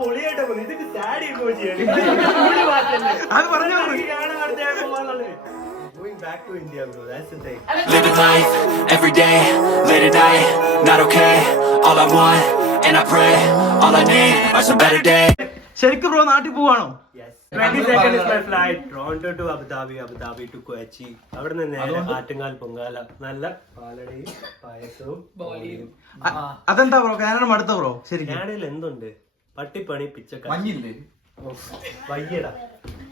പൊളിയായിട്ട് പോകുന്നു. ഇതൊക്കെ സാഡി ഇമോജിയാണ്. അത് പറഞ്ഞാൽ Going back to India, bro. That's the thing. Living life, every day, late at night, not okay. All I want, and I pray, all I need are some better days. ശരിക്കും ബ്രോ നാട്ടിൽ പോവാണോ? Yes. 22nd is my flight. Toronto to Abu Dhabi, Abu Dhabi to Kochi. അവിടെ നിന്ന് നേരെ ആറ്റുകാൽ പൊങ്കാല. നല്ല പാലടയും പായസവും ബോളിയും. അതെന്താ ബ്രോ കാനഡ മടുത്ത ബ്രോ? ശരിക്കും കാനഡയിൽ എന്തുണ്ട്? പട്ടിപ്പണി പിച്ചക്കാർ. മഞ്ഞില്ലേ? വയ്യടാ.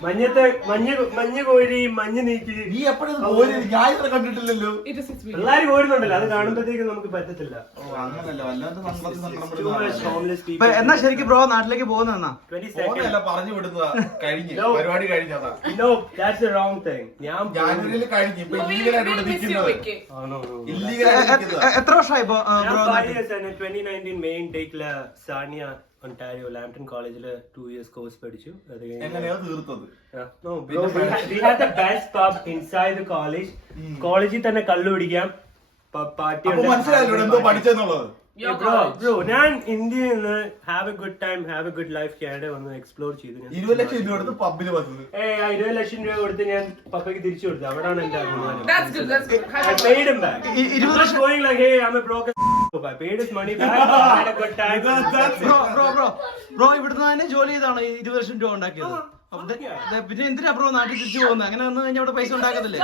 മഞ്ഞ് കോരി മഞ്ഞ് നീക്കി. നീ എപ്പോഴും ഞാൻ ഇത്ര കണ്ടിട്ടില്ലല്ലോ. എല്ലാരും കോരുന്നുണ്ടല്ലോ, അത് കാണുമ്പോഴത്തേക്കും നമുക്ക് പറ്റത്തില്ല. എന്നാ ശരിക്കും ബ്രോ നാട്ടിലേക്ക് പോകുന്ന 22nd പറഞ്ഞു വിടുന്നതാ. കഴിഞ്ഞ് പരിപാടി കഴിഞ്ഞതാ. No, that's the wrong thing. ഞാൻ ജാനുവരിയിൽ കഴിഞ്ഞ് ഇപ്പൊ ഇല്ലീഗലായിട്ട് ഇവിടെ നിൽക്കുന്നത്. ഇല്ലീഗലായിട്ട് നിൽക്കുന്നത്. എത്ര വർഷമായി ബ്രോ? 2019 മെയിൻ ടേക്കില് സാനിയ ഒണ്ടാരിയോ ലാംപ്ടൺ കോളേജില് 2 years കോഴ്സ് പഠിച്ചു. എങ്ങനെയാ തീർത്തത്? No, bro, we had the best pub inside the college. കോളേജിൽ തന്നെ കള്ളു പിടിക്കാം, പാർട്ടി. മനസ്സിലായല്ലോ എന്തോ പഠിച്ചെന്നുള്ളത്. ബ്രോ ഞാൻ ഇന്ത്യയിൽ നിന്ന് have A good time, have A good life Canada വന്ന് എക്സ്പ്ലോർ ചെയ്തു. 20 ലക്ഷം രൂപ കൊടുത്ത് പബ്ബിൽ വന്നത്. 20 ലക്ഷം രൂപ കൊടുത്ത് ഞാൻ പപ്പയ്ക്ക് തിരിച്ചു കൊടുത്തു. അവിടാണ് എന്റെ അഭിമാനം. That's good. I paid him back. 20 lakh Going like, hey, I'm a broken. I paid his money back. I had a good time. Bro ഇവിടുന്ന് തന്നെ ജോലി ചെയ്താണ് 20 ലക്ഷം രൂപ ഉണ്ടാക്കിയത്. പിന്നെ എന്തിനാ ബ്രോ നാട്ടിൽ തിരിച്ചു പോകുന്നത്? അങ്ങനെ വന്നു കഴിഞ്ഞാൽ അവിടെ പൈസ ഉണ്ടാക്കത്തില്ലേ?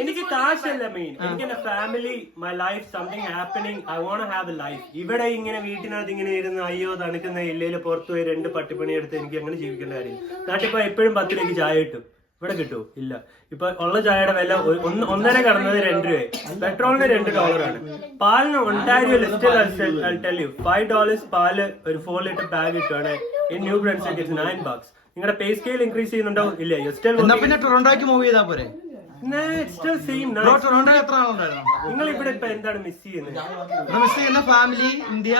എനിക്ക് കാശല്ല മെയിൻ. എനിക്ക് എന്റെ family, my life, something happening. I won't have a life. ഇവിടെ ഇങ്ങനെ വീട്ടിനകത്ത് ഇങ്ങനെ ഇരുന്ന് അയ്യോ തണുക്കുന്ന ഇല്ലയില് പുറത്തു പോയി 2 പട്ടിപ്പണി എടുത്ത് എനിക്ക് അങ്ങനെ ജീവിക്കേണ്ട കാര്യം. നാട്ടിൽ പോയി എപ്പോഴും 10 രൂപയ്ക്ക് ചായ കിട്ടും. ഇവിടെ കിട്ടുമോ? ഇല്ല. ഇപ്പൊ ഉള്ള ചായയുടെ വില 1.5 കടന്നത് 2 രൂപയായി. പെട്രോളിന് $2. പാലിന് ഒണ്ടാരിയോ ലിസ്റ്റ് ടെൽ യു $5 പാല് ഒരു 4 liter ബാഗ് കിട്ടുവാണ്. In New Brunswick it's $9. നിങ്ങളുടെ പേ സ്കെയിൽ ഇൻക്രീസ് ചെയ്യുന്നുണ്ടോ? ഇല്ല. പിന്നെ ടൊറന്റോയ്ക്ക് മൂവ് ചെയ്താ പോരെ? ടൊറന്റോ എത്ര ആളുണ്ടായിരുന്നു? നിങ്ങൾ ഇവിടെ ഇപ്പൊ എന്താണ് മിസ് ചെയ്യുന്നത്? മിസ് ചെയ്യുന്ന family, India.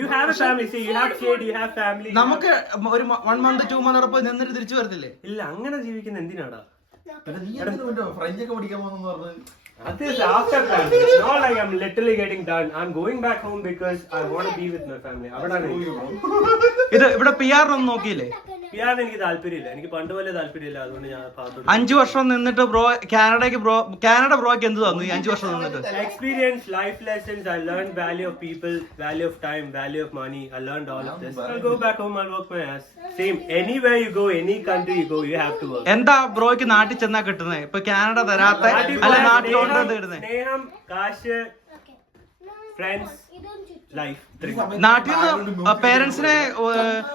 You have a family. See you have kid, you have family. നമുക്ക് ഒരു 1 month 2 month അവിടെ പോയി നിന്നിട്ട് തിരിച്ചു വരത്തില്ലേ? ഇല്ല, അങ്ങനെ ജീവിക്കുന്ന എന്തിനാടാ? ഫ്രഞ്ച് ഒക്കെ പഠിക്കാൻ പോകുന്നു പറഞ്ഞത്. That is after plan. It's not like I'm literally getting done. I'm going back home because I want to be with my family. ഇത് ഇവിടെ PR ഒന്നും നോക്കിയില്ലേ? PR എനിക്ക് താല്പര്യമില്ല. എനിക്ക് പണ്ട് പോലെ താല്പര്യമില്ല. അതുകൊണ്ട് ഞാൻ 5 വർഷം നിന്നിട്ട് ബ്രോ കാനഡ ബ്രോക്ക് എന്ത് തന്നു ഈ 5 വർഷം നിന്നിട്ട്? Experience, life lessons. I learned value of people, value of time, value of money. I learned all of this. I'll go back home. I'll work my ass. Same. Anywhere you go, any country you go, you have to work. എന്താ ബ്രോയ്ക്ക് നാട്ടിൽ ചെന്നാ കിട്ടുന്നത്? ഇപ്പൊ കാനഡ തരാത്ത അല്ല നാട്ടിൽ സ്നേഹം, കാശ്, ഫ്രണ്ട്സ്, ലൈഫ്. നാട്ടിൽ നിന്ന് പേരൻസിനെ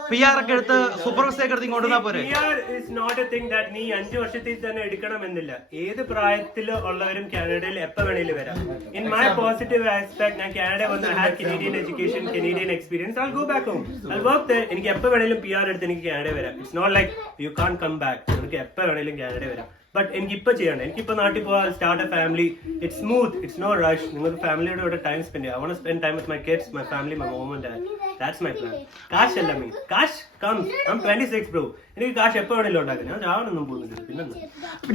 PR ഒക്കെ എടുത്ത് സൂപ്പർ വിസ ഒക്കെ എടുത്ത് ഇങ്ങോട്ട് പോരെ? PR is not a thing that നീ 5 വർഷത്തിൽ തന്നെ എടുക്കണമെന്നില്ല. ഏത് പ്രായത്തിൽ ഉള്ളവരും കാനഡയിൽ എപ്പോ വേണേലും വരാം. ഇൻ മൈ പോസിറ്റീവ് ആസ്പെക്ട്, ഞാൻ കാനഡ വന്ന് have Canadian education, Canadian experience. I'll go back home. I'll work there. എനിക്ക് എപ്പോ വേണേലും PR എടുത്ത് എനിക്ക് കാനഡ വരാം. It's not like you can't come back. എനിക്ക് എപ്പോ വേണേലും കാനഡ വരാം. ബട്ട് എനിക്കിപ്പോ ചെയ്യണം. എനിക്കിപ്പോ നാട്ടിൽ പോവാൻ start a family. It's smooth, it's no rush. നിങ്ങൾക്ക് ഫാമിലിയോട് ഇവിടെ ടൈം സ്പെൻഡ് ചെയ്യാം. I want to spend time with my kids, my family, my mom and dad. That's my plan. കാശ് അല്ല മീൻ. കാശ് comes. I'm 26 bro. എനിക്ക് കാശ് എപ്പോ വേണേലും ഉണ്ടാക്കാം. ഞാൻ ചാവനൊന്നും പോകുന്നില്ല. പിന്നെന്താ?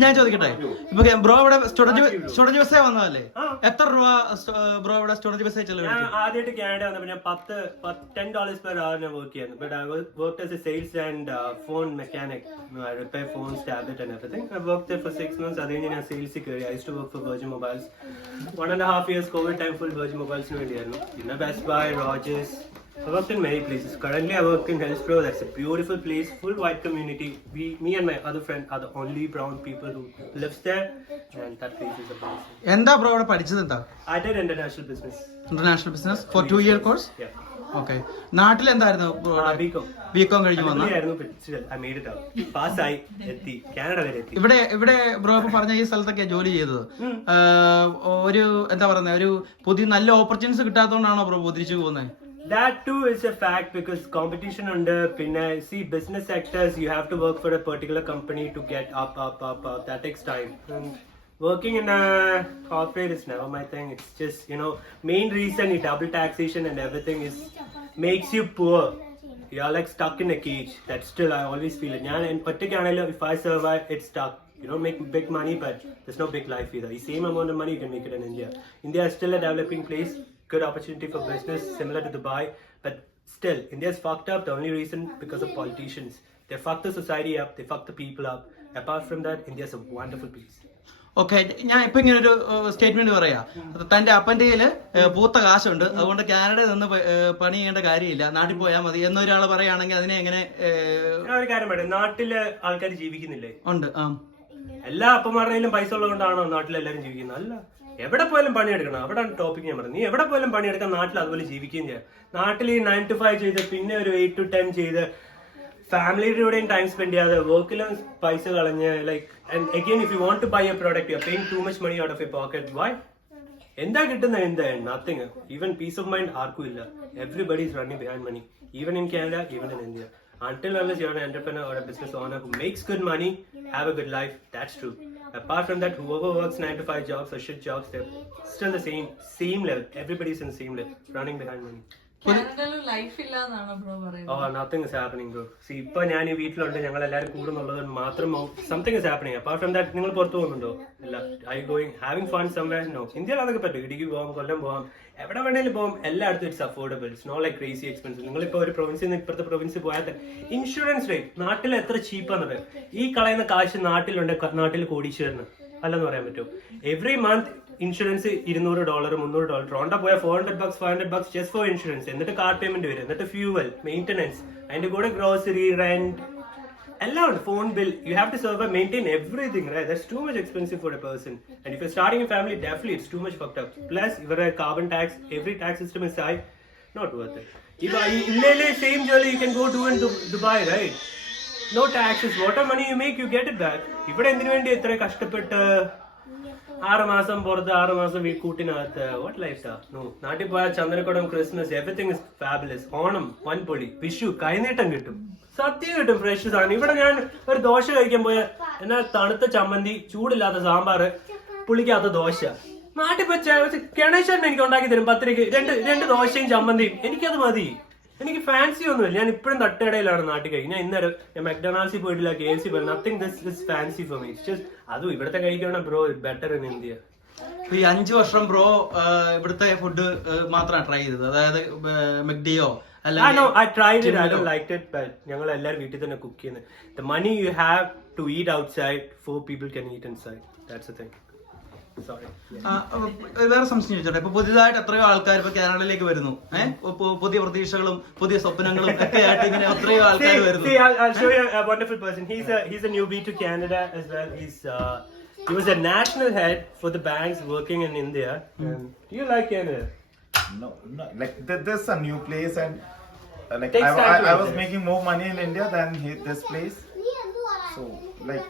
ഞാൻ ചോദിക്കട്ടെ, ഇപ്പൊ ബ്രോ ഇവിടെ സ്റ്റുഡന്റ് വിസ വന്നതല്ലേ? എത്ര രൂപ ബ്രോ ഇവിടെ സ്റ്റുഡന്റ് വിസ ചെലവ്? ഞാൻ ആദ്യമായിട്ട് കാനഡ വന്നപ്പോ ഞാൻ $10 per hour ഞാൻ വർക്ക് ചെയ്യുന്നു. But I worked as a sales and phone mechanic. I repair phones, tablet and everything. I worked there for 6 months. അത് കഴിഞ്ഞ് ഞാൻ സെയിൽസിൽ കയറി. I used to work for Virgin Mobiles. 1.5 years COVID time full Virgin Mobiles വേണ്ടിയായിരുന്നു. പിന്നെ Best Buy, Rogers. I worked in many places. Currently I work in Hillsboro. That's a beautiful place, full white community. Me and my other friend are the only brown people who lives there, and that place is amazing. എന്താ ബ്രോ ഇവിടെ പഠിച്ചത്? എന്താ? I did international business. International business for 2-year course? Yeah. Okay. നാട്ടിൽ എന്തായിരുന്നു? ബികോം കഴിഞ്ഞു വന്നു. I made it out. Pass ആയി, എത്തി, കാനഡ വരെ എത്തി. ഇവിടെ ബ്രോ പറഞ്ഞ ഈ സ്ഥലത്തൊക്കെ ജോലി ചെയ്തത് ഒരു എന്താ പറയുന്നത്, ഒരു പുതിയ നല്ല ഓപ്പർച്യൂണിറ്റീസ് കിട്ടാത്തതുകൊണ്ടാണോ ബ്രോ തിരിച്ചു പോകുന്നത്? That too is a fact because competition under pinna. See, business sectors, you have to work for a particular company to get up. That takes time. And working in a corporate is never my thing. It's just, main reason double taxation and everything makes you poor. You're like stuck in a cage. That still I always feel it. In particular, if I survive, it's stuck. You don't make big money, but there's no big life either. The same amount of money you can make it in India. India is still a developing place. Good opportunity for business, similar to Dubai, but Still, India's fucked up. The only reason because of politicians. They fuck the society up. They fuck the people up. Apart from that, India's a wonderful place. Okay, ഞാൻ ഇപ്പൊ ഇങ്ങനെ ഒരു സ്റ്റേറ്റ്മെന്റ് പറയാ. തന്റെ അപ്പന്റെ കയ്യില് പൂത്ത കാശുണ്ട്, അതുകൊണ്ട് കാനഡയിൽ നിന്ന് പണി ചെയ്യേണ്ട കാര്യമില്ല, നാട്ടിൽ പോയാൽ മതി എന്നൊരാള് പറയുകയാണെങ്കിൽ അതിനെ എങ്ങനെ? ഒരു കാര്യം പറയാം, നാട്ടില് ആൾക്കാർ ജീവിക്കുന്നില്ലേ? ഉണ്ട്. എല്ലാ അപ്പന്മാരുടെയിലും പൈസ ഉള്ളതുകൊണ്ടാണോ നാട്ടിലെല്ലാരും ജീവിക്കുന്നത്? അല്ല, എവിടെ പോയാലും പണിയെടുക്കണം. അവിടെ ടോപ്പിക് ഞാൻ പറഞ്ഞു. നീ എവിടെ പോയാലും പണിയെടുക്കാൻ, നാട്ടിൽ അതുപോലെ ജീവിക്കുകയും ചെയ്യാം. നാട്ടിൽ ഈ 9 to 5 ചെയ്ത് പിന്നെ ഒരു 8 to 10 ചെയ്ത് ഫാമിലിയുടെ കൂടെയും ടൈം സ്പെൻഡ് ചെയ്യാതെ വർക്കിലും പൈസ കളഞ്ഞ് like and again if you want to buy a product you are paying too much money out of your pocket. Why? എന്താ കിട്ടുന്നത്? എന്താ? Nothing. Even peace of mind ആർക്കും ഇല്ല. Everybody is running behind money, even in Canada, even in India. Until unless you're an entrepreneur or a business owner who makes good money, have a good life, that's true. Apart from that, whoever works 9 to 5 jobs or shit jobs, they're still the same level. Everybody's in the same level, running behind money. കാനഡയിൽ ലൈഫ് ഇല്ലാന്നാണ് ബ്രോ പറയുന്നത്. Oh, nothing is happening, bro. See, ഇപ്പൊ ഞാൻ ഈ വീട്ടിലുണ്ട്, ഞങ്ങൾ എല്ലാവരും കൂടുന്നുള്ളത് മാത്രം something is happening. Apart from that, നിങ്ങൾ പുറത്തു പോകുന്നുണ്ടോ? ഇല്ല. Are you going having fun somewhere? No. ഇന്ത്യയിൽ അതൊക്കെ പറ്റും. ഇടുക്കി പോകാം, കൊല്ലം പോകാം, എവിടെ വേണേലും പോകാം. എല്ലായിടത്തും it's affordable. It's not like crazy expensive. നിങ്ങളിപ്പോ ഒരു പ്രൊവിൻസിൽ നിന്ന് ഇപ്പുറത്തെ പ്രൊവിൻസിൽ പോയാൽ ഇൻഷുറൻസ് റേറ്റ് നാട്ടിൽ എത്ര ചീപ്പാന്നത്? ഈ കളയുന്ന കാശ് നാട്ടിലുണ്ട്, നാട്ടിൽ കോടീശ്വരന് അല്ലെന്ന് പറയാൻ പറ്റും. Every month insurance $200 $300. ടൊറോണ്ടോ പോയാൽ $400 $500 ജസ്റ്റ് ഫോർ ഇൻഷുറൻസ്. എന്നിട്ട് കാർ പേയ്മെന്റ് വരും, എന്നിട്ട് ഫ്യൂവൽ, മെയിൻ്റനൻസ്, അതിന്റെ കൂടെ ഗ്രോസറി, റെന്റ്, എല്ലാം ഉണ്ട്. Phone bill, you have to serve maintain everything, right? That's too much expensive for a person. And if you starting a family, definitely it's too much fucked up. Plus ഇവരുടെ carbon tax, every tax system is high, not worth it. ഇപ്പൊ ഇല്ലേ same ജോലി you can go to in Dubai, right? No taxes. What money you make you get it back. ഇവിടെ എന്തിനു വേണ്ടി എത്ര കഷ്ടപ്പെട്ട് 6 മാസം പുറത്ത്, 6 മാസം കൂട്ടിനകത്ത്? What life? നോ. നാട്ടിൽ പോയാൽ ചന്ദ്രക്കുടം, Christmas, everything is fabulous. Onam വൻപൊളി, വിഷു കൈനീട്ടം കിട്ടും, സത്യം കിട്ടും, ഫ്രഷ് സാധനം. ഇവിടെ ഞാൻ ഒരു ദോശ കഴിക്കാൻ പോയ എന്നാൽ തണുത്ത ചമ്മന്തി, ചൂടില്ലാത്ത സാമ്പാർ, പുളിക്കാത്ത ദോശ. നാട്ടിൽ വെച്ച ഗണേശൻ എനിക്ക് ഉണ്ടാക്കി തരും 10 രൂപയ്ക്ക് രണ്ട് ദോശയും ചമ്മന്തിയും. എനിക്കത് മതി. എനിക്ക് ഫാൻസി ഒന്നുമില്ല. ഞാൻ ഇപ്പോഴും തട്ടുകടയിലാണ് നാട്ടിൽ കഴിക്കും. ഞാൻ ഇന്നലെ ഞാൻ മെക്ഡൊണാൾഡ്സിൽ പോയിട്ടില്ല, KFC പോയില്ല. Nothing this fancy for me. അതും ഇവിടുത്തെ കഴിക്കണം ബ്രോ, ബെറ്റർ ഇൻ ഇന്ത്യ. ഈ 5 വർഷം ബ്രോ ഇവിടുത്തെ ഫുഡ് മാത്രമാണ് ട്രൈ ചെയ്തത്? അതായത് മെക്ഡിയോ ഞങ്ങൾ എല്ലാവരും വീട്ടിൽ തന്നെ കുക്ക് ചെയ്യുന്നത്. The money you have to eat outside, 4 people can eat inside. That's the thing. വേറെ സംശയം ചോദിച്ചോട്ടെ, ഇപ്പൊ പുതിയതായിട്ട് എത്രയോ ആൾക്കാർ ഇപ്പൊ കാനഡയിലേക്ക് വരുന്നു, പുതിയ പ്രതീക്ഷകളും പുതിയ സ്വപ്നങ്ങളും ഒക്കെ ആയിട്ട് ഇങ്ങനെ എത്രയോ ആൾക്കാർ വരുന്നു. I'll show you a wonderful person. He's a newbie to Canada as well. He was a national head for the banks working in India. Do you like Canada? No. Like this is a new place, and like Takes time to I was adjust. making more money in India than this place. So like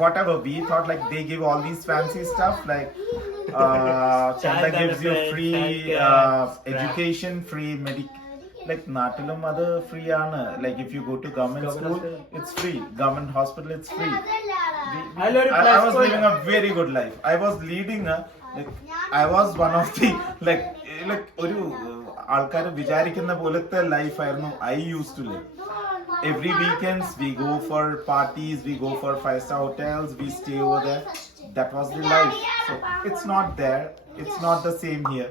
whatever we thought, like they give all these fancy stuff, like Canada gives you free education, free like natilum other free aanu. Like if you go to government school, it's free. Government hospital, it's free. I was living a very good life. I was leading I was one of the like ഒരു ആൾക്കാർ വിചാരിക്കുന്ന പോലത്തെ ലൈഫ് ആയിരുന്നു I used to live. Every weekends we go for parties, we go for 5-star hotels, we stay over there. That was the life. So it's not there. It's not the same here.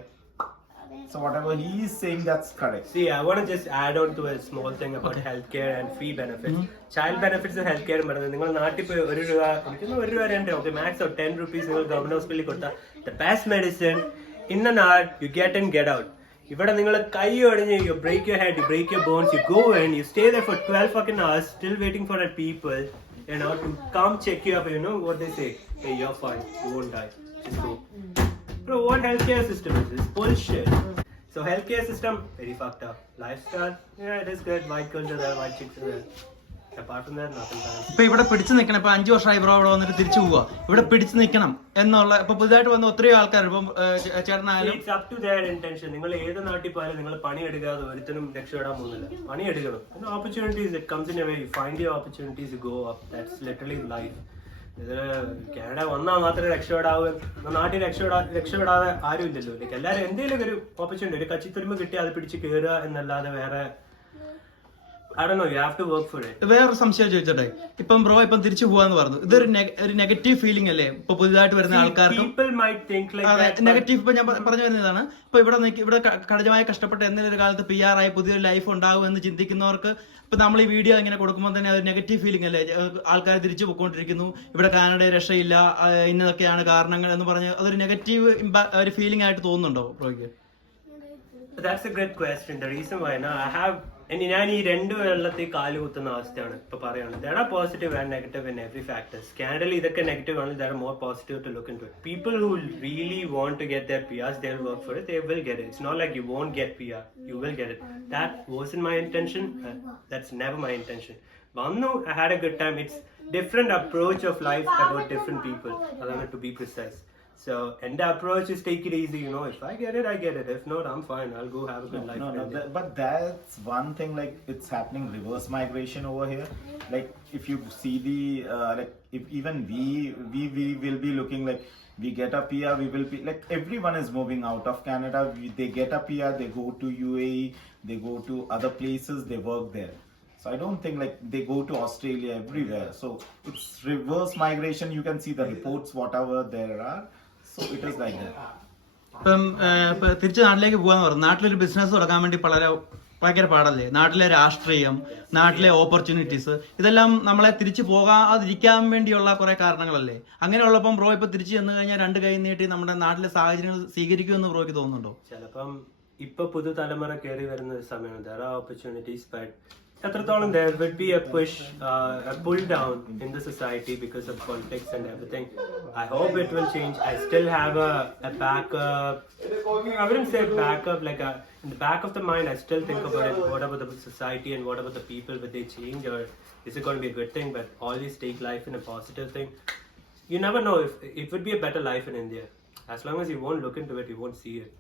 So whatever he is saying, that's correct. See, I want to just add on to a small thing about healthcare and free benefits. Child benefits and healthcare പറയുന്നത് നിങ്ങൾ നാട്ടിൽ പോയി $1 1 രൂപ 2 okay max of 10 rupees നിങ്ങൾ ഗവൺമെന്റ് ഹോസ്പിറ്റലിൽ കൊടുത്താൽ the best medicine in an hour you get in, get out. ഇവിടെ നിങ്ങൾ കൈ ഒടിഞ്ഞ് you break your head, you break your bones, you go in, you stay there for 12 fucking hours still waiting for that people, you know, to come check you up. You know what they say, hey, you're fine, you won't die, just go. Bro, what healthcare system is this? Bullshit. So healthcare system very fucked up. Lifestyle, yeah, it is good. White girls are there, white chicks are there. Apart from that, nothing. ഇപ്പൊ ഇവിടെ പിടിച്ചു നിൽക്കണം. ഇപ്പൊ 5 വർഷമായി ബ്രോ ഇവിടെ വന്നിട്ട് തിരിച്ചു പോവാ. ഇവിടെ പിടിച്ചു നിൽക്കണം എന്നുള്ള ഇപ്പൊ പുതുതായിട്ട് വന്ന ഒത്തിരി ആൾക്കാർ ഇപ്പം ചേട്ടനായാലും It's up to their intention. നിങ്ങൾ ഏത് നാട്ടിൽ പോയാലും നിങ്ങൾ പണിയെടുക്കാതെ ഒരുത്തനും രക്ഷപ്പെടാൻ പോകുന്നില്ല. പണിയെടുക്കണം. And opportunities, it comes in a way. You find your opportunities, you go up. That's literally life. Canada വന്നാൽ മാത്രമേ രക്ഷപ്പെടാവൂ. നാട്ടിൽ രക്ഷപ്പെടാതെ ആരും ഇല്ലല്ലോ. ലൈക്ക് എല്ലാവരും എന്തെങ്കിലും ഒരു ഓപ്പർച്യൂണിറ്റി, ഒരു കച്ചിത്തുരുമ്പ് കിട്ടി അത് പിടിച്ച് കയറുക എന്നല്ലാതെ വേറെ I don't know, you have to work for it. വേറൊരു സംശയം ചോദിച്ചോട്ടെ, ഇപ്പം ബ്രോ ഇപ്പം തിരിച്ചു പോവാന്ന് പറഞ്ഞു, ഇതൊരു ഒരു നെഗറ്റീവ് ഫീലിംഗ് അല്ലേ ഇപ്പൊ പുതിയതായിട്ട് വരുന്ന ആൾക്കാർക്കും? People might think like that. Negative ഇപ്പൊ ഞാൻ പറഞ്ഞു വരുന്നതാണ്, ഇപ്പൊ ഇവിടെ കഠിനമായി കഷ്ടപ്പെട്ട് എന്തെങ്കിലും ഒരു കാലത്ത് PR ആയി പുതിയൊരു ലൈഫ് ഉണ്ടാവും എന്ന് ചിന്തിക്കുന്നവർക്ക് ഇപ്പൊ നമ്മൾ ഈ വീഡിയോ ഇങ്ങനെ കൊടുക്കുമ്പോൾ തന്നെ ഒരു നെഗറ്റീവ് ഫീലിംഗ് അല്ലേ, ആൾക്കാർ തിരിച്ചു പോയിക്കൊണ്ടിരിക്കുന്നു, ഇവിടെ കാനഡയിൽ രക്ഷയില്ല, ഇന്നതൊക്കെയാണ് കാരണങ്ങൾ എന്ന് പറഞ്ഞ് അതൊരു നെഗറ്റീവ് ഒരു ഫീലിംഗ് ആയിട്ട് തോന്നുന്നുണ്ടോ ബ്രോയ്ക്ക്? That's a good question. The reason why now I have ഞാൻ ഈ രണ്ട് വെള്ളത്തിൽ കാല് കുത്തുന്ന അവസ്ഥയാണ് ഇപ്പൊ പറയുന്നത്. There are positive and negative in every factors. കാനഡയിൽ ഇതൊക്കെ നെഗറ്റീവ് ആണ്. There are more positive to look into it. People who really want to get their PRs, they'll work for it. They will get it. It's not like you won't get PR. You will get it. That wasn't my intention. That's never my intention. Vannu, I had a good time. It's different approach of life about different people. To be precise. So, and the approach is take it easy, you know. If I get it, I get it. If not, I'm fine. I'll go have a good life. But that's one thing. Like it's happening reverse migration over here. Like if you see the like if even we will be looking like we get a PR, we will be like everyone is moving out of Canada. They get a PR, they go to UAE, they go to other places, they work there. So I don't think like they go to Australia everywhere. So it's reverse migration. You can see the reports, whatever there are. So it is like that. ഇപ്പം തിരിച്ച് നാട്ടിലേക്ക് പോകാന്ന് പറഞ്ഞു, നാട്ടിലൊരു ബിസിനസ് തുടങ്ങാൻ വേണ്ടി ഭയങ്കര പാടല്ലേ? നാട്ടിലെ രാഷ്ട്രീയം, നാട്ടിലെ ഓപ്പർച്യൂണിറ്റീസ്, ഇതെല്ലാം നമ്മളെ തിരിച്ചു പോകാതിരിക്കാൻ വേണ്ടിയുള്ള കുറെ കാരണങ്ങളല്ലേ? അങ്ങനെയുള്ളപ്പം ബ്രോ ഇപ്പൊ തിരിച്ചു ചെന്ന് കഴിഞ്ഞാൽ രണ്ട് കൈ നീട്ടി നമ്മുടെ നാട്ടിലെ സാഹചര്യങ്ങൾ സ്വീകരിക്കുമെന്ന് ബ്രോയ്ക്ക് തോന്നുന്നുണ്ടോ? ചിലപ്പം ഇപ്പൊ പുതുതലമുറ കയറി വരുന്ന ഒരു സമയമാണ്. There are opportunities, but എത്രത്തോളം there would be a push, a pull down in the society because of politics and everything. I hope it will change. I still have a backup. I wouldn't say backup, like in the back of the mind, I still think about it. What about the society and what about the people? Will they change or is it going to be a good thing? But always take life in a positive thing. You never know if it would be a better life in India. As long as you won't look into it, you won't see it.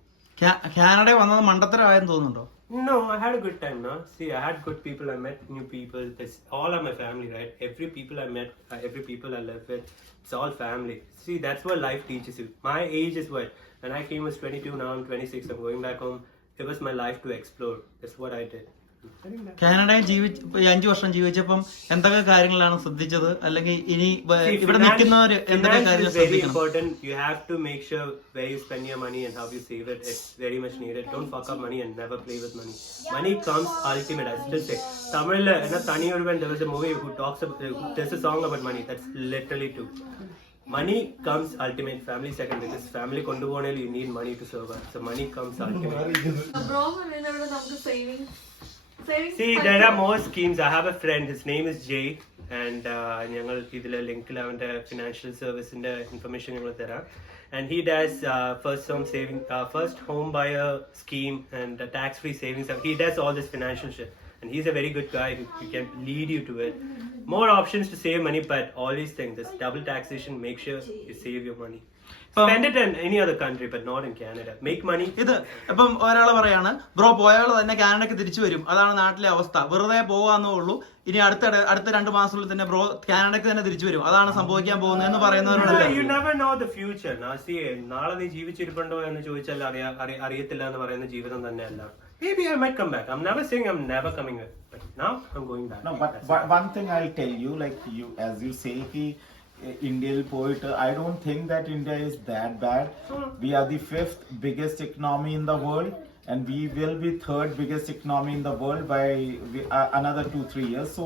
കാനഡയിൽ വന്നത് മണ്ടത്തരമായെന്ന് തോന്നുന്നുണ്ടോ? No, I had a good time, no? See, I had good people, I met new people. It's all of my family, right? Every people I met, every people I live with, it's all family. See, that's what life teaches you. My age is what? When I came was 22, now I'm 26, I'm going back home. It was my life to explore. That's what I did. കാനഡയിൽ 5 വർഷം ജീവിച്ചപ്പം എന്തൊക്കെ കാര്യങ്ങളാണ് ശ്രദ്ധിച്ചത്, അല്ലെങ്കിൽ ഇനി ഇവിടെ നിൽക്കുന്നവര് എന്തൊക്കെ കാര്യങ്ങൾ ശ്രദ്ധിക്കണം? Important. You have to make sure where you spend your money and how you save it. It's very much needed. Don't fuck up money and never play with money. Money comes ultimate. I still say. Tamil, Tani Urban, there was a movie who talks about. There's a song about money. That's literally true. Money comes ultimate. Family second, because family kondu ponal you need money to survive. So money comes ultimate. Bro പറയുന്നവിടെ നമുക്ക് savings See, there are more schemes. I have a friend, his name is Jay, and ഞങ്ങൾ ഇതിലെ ലിങ്കിൽ അവന്റെ ഫിനാൻഷ്യൽ സർവീസിന്റെ ഇൻഫർമേഷൻ ഞങ്ങൾ തരാം. And he does first home buyer scheme and tax-free savings. He does all this financial shit, and he's a very good guy who can lead you to it. More options to save money, but all these things, this double taxation, make sure you save your money. Spend it in any other country, but not in Canada. Make money. ഇത് ഇപ്പം ഒരാള് പറയാണ്, ബ്രോ പോയാൾ തന്നെ കാനഡയ്ക്ക് തിരിച്ചു വരും, അതാണ് നാട്ടിലെ അവസ്ഥ, വെറുതെ പോകാന്നേ ഉള്ളൂ, ഇനി അടുത്ത 2 മാസത്തിനുള്ളിൽ തന്നെ ബ്രോ കാനഡയ്ക്ക് തന്നെ തിരിച്ചു വരും, അതാണ് സംഭവിക്കാൻ പോകുന്നത് എന്ന് പറയുന്നവരോട് You never know the future. See, നാളെ നീ ജീവിച്ചിരിപ്പുണ്ടോ എന്ന് ചോദിച്ചാൽ അറിയത്തില്ല എന്ന് പറയുന്ന ജീവിതം തന്നെയല്ല. Maybe I might come back. I'm never saying I'm never coming back, but now I'm going back. No, but one thing I'll tell you, like you, as you say, Indian poet, I don't think that India is that bad. We are the 5th biggest economy in the world, and we will be 3rd biggest economy in the world by another 2-3 years. So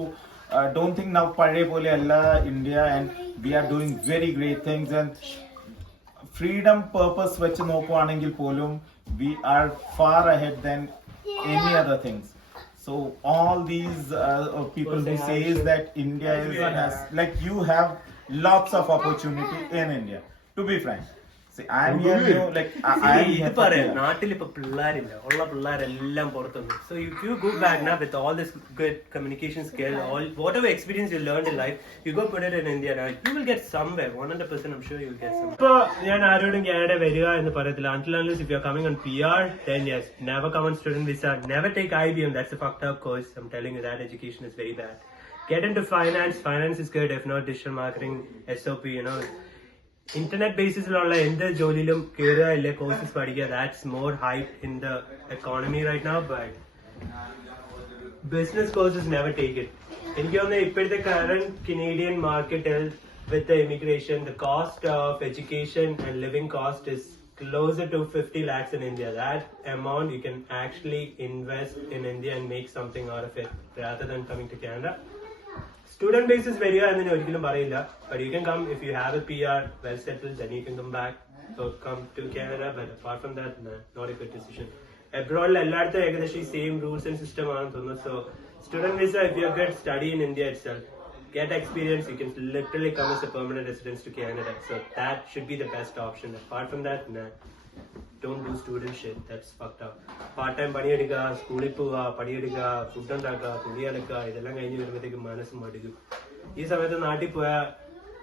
don't think now pade pole alla India, and we are doing very great things, and freedom purpose vechu nokkuanengil polum we are far ahead than any other things. So all these people who says that India is like, you have lots of opportunity in India, to be frank. See, I am here, you know, like I am here. നാട്ടിൽ ഇപ്പൊ പിള്ളേരില്ല, ഉള്ള പിള്ളേരെല്ലാം പുറത്തുണ്ട്. So if you go back now with all this good communication skill, all whatever experience you learned in life, you go put it in India now, you will get somewhere. 100% I'm sure you will get somewhere. ഇപ്പൊ ഞാൻ ആരോടും കാനഡ വരിക എന്ന് പറയത്തില്ല. Until unless if you are coming on PR, then yes, never come on student visa, never take IBM. That's a fucked up course. I'm telling you that education is very bad. Get into finance. Finance is good. If not, digital marketing, SOP, you know. Internet ബേസിസിലുള്ള എന്ത് ജോലിയിലും കയറുക ഇല്ലേ, courses പഠിക്കുക. That's more hype in the economy right now. But business courses never take it. എനിക്ക് തോന്നുന്നു ഇപ്പോഴത്തെ current Canadian market with the immigration, the cost of education and living cost is closer to 50 lakhs in India. That amount you can actually invest in India and make something out of it rather than coming to Canada. Student basis വരിക എന്ന് ഞാൻ ഒരിക്കലും പറയില്ല, but you can come if you have a PR, well settled, then you can come back or come to Canada. But apart from that, nah, not a good decision. Abroad എല്ലായിടത്തും ഏകദേശം same rules and system ആണെന്ന് തോന്നുന്നു. So student visa, if you're good, study in India itself. Get experience, you can literally come as a permanent resident to Canada. So that should be the best option. Apart from that, nah. Don't do student shit. That's fucked up. Part-time പണിയെടുക്കുക, സ്കൂളിൽ പോവുക, പണിയെടുക്കുക, ഫുഡ് ഉണ്ടാക്കുക, തുണി അലക്കുക, ഇതെല്ലാം കഴിഞ്ഞ് വരുമ്പോഴത്തേക്ക് മനസ്സ് മടുക്കും. ഈ സമയത്ത് നാട്ടിൽ പോയാൽ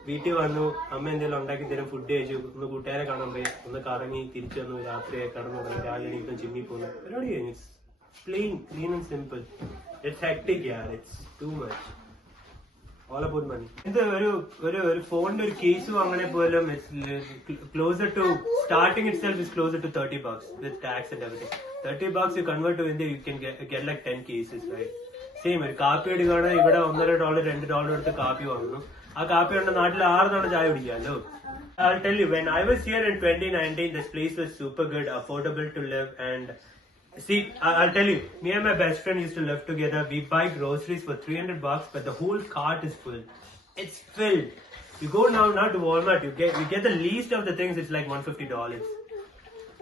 വീട്ടിൽ വന്നു, അമ്മ എന്തെങ്കിലും ഉണ്ടാക്കി തരും, ഫുഡ് കഴിച്ചു, ഒന്ന് കൂട്ടുകാരെ കാണാൻ പോയി, ഒന്ന് കറങ്ങി, തിരിച്ചു വന്നു, രാത്രിയായി കടന്നു തുടങ്ങി, രാവിലെ എണീക്കും, ജിമ്മിൽ പോകുന്നു, പരിപാടി കഴിഞ്ഞു. Plain, clean and simple. It's hectic, yeah. It's too much. All about money. ഇത് ഒരു ഫോണിന്റെ ഒരു കേസ് വാങ്ങണേ പോലും closer to starting itself is closer to $30 with tax and everything. $30 you convert to India, you can get like 10 cases, right? Same. ഒരു കാപ്പി എടുക്കുകയാണെങ്കിൽ ഇവിടെ $1.5 $2 എടുത്ത് കാപ്പി വാങ്ങുന്നു. ആ കാപ്പി കൊണ്ട് നാട്ടിൽ 6 തവണ ചായ കുടിക്കാമല്ലോ. I'll tell you, when I was here in 2019, this place was super good, affordable to live, and see, I'll tell you, me and my best friend used to live together. We buy groceries for $300, but the whole cart is full. It's filled. You go now to Walmart, you get the least of the things. It's like $150.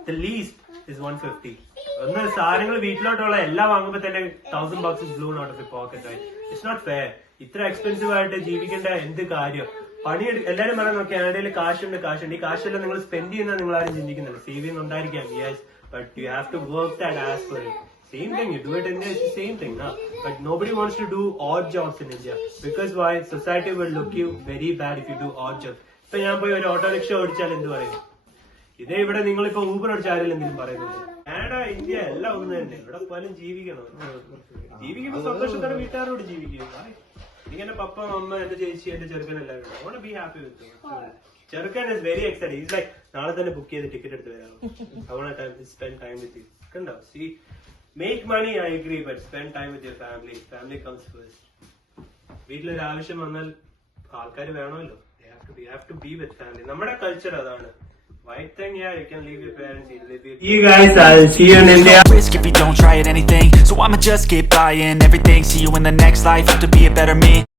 The least is $150. ഒന്ന് സാധനങ്ങൾ വീട്ടിലോട്ടുള്ള എല്ലാം വാങ്ങുമ്പോൾ തന്നെ $1,000 is blown out of your pocket, right? It's not fair. ഇത്ര എക്സ്പെൻസീവ് ആയിട്ട് ജീവിക്കേണ്ട എന്ത് കാര്യം? എല്ലാരും പറയുന്നു കാനഡയിൽ കാശുണ്ട്. ഈ കാശെല്ലാം നിങ്ങൾ സ്പെൻഡ് ചെയ്യുന്ന നിങ്ങൾ ആരും ചിന്തിക്കുന്നില്ല. സേവിങ് ഉണ്ടായിരിക്കാം, yes. But you have to work that ass for it. Same thing, you do it in India, it's the same thing, nah? But nobody wants to do odd jobs in India. Because why? Society will look you very bad if you do odd jobs. ഇപ്പൊ ഞാൻ പോയി ഒരു ഓട്ടോറിക്ഷ ഓടിച്ചാൽ എന്ത് പറയും? ഇതേ ഇവിടെ നിങ്ങളിപ്പോ ഊബർ ഓടിച്ചാലും എന്തെങ്കിലും പറയുന്നില്ല. കാനഡ, ഇന്ത്യ എല്ലാം ഒന്ന് തന്നെ. ഇവിടെ പോലും ജീവിക്കണം. ജീവിക്കുമ്പോ സന്തോഷത്തോടെ വീട്ടുകാരോട് ജീവിക്കും. ഇങ്ങനെ പപ്പ, അമ്മ, എന്റെ ചേച്ചി, എന്റെ ചെറുക്കനെല്ലാം I want to be happy with them. ചെറുക്കൻ is very excited. He's like, നാളെ തന്നെ ബുക്ക് ചെയ്ത് ടിക്കറ്റ് എടുത്ത് വരാം. I want to spend time with you. കണ്ടോ? See, make money, I agree, but spend time with your family. Family comes first. വീട്ടിലൊരു ആവശ്യം വന്നാൽ ആൾക്കാർ വേണമല്ലോ. You have to be with family. നമ്മുടെ കൾച്ചർ അതാണ്. White thing, yeah, you can leave your parents, you live with you guys. I'll see you in India. Risk if you don't try at anything, so I'ma just keep buying everything. See you in the next life, have to be a better me.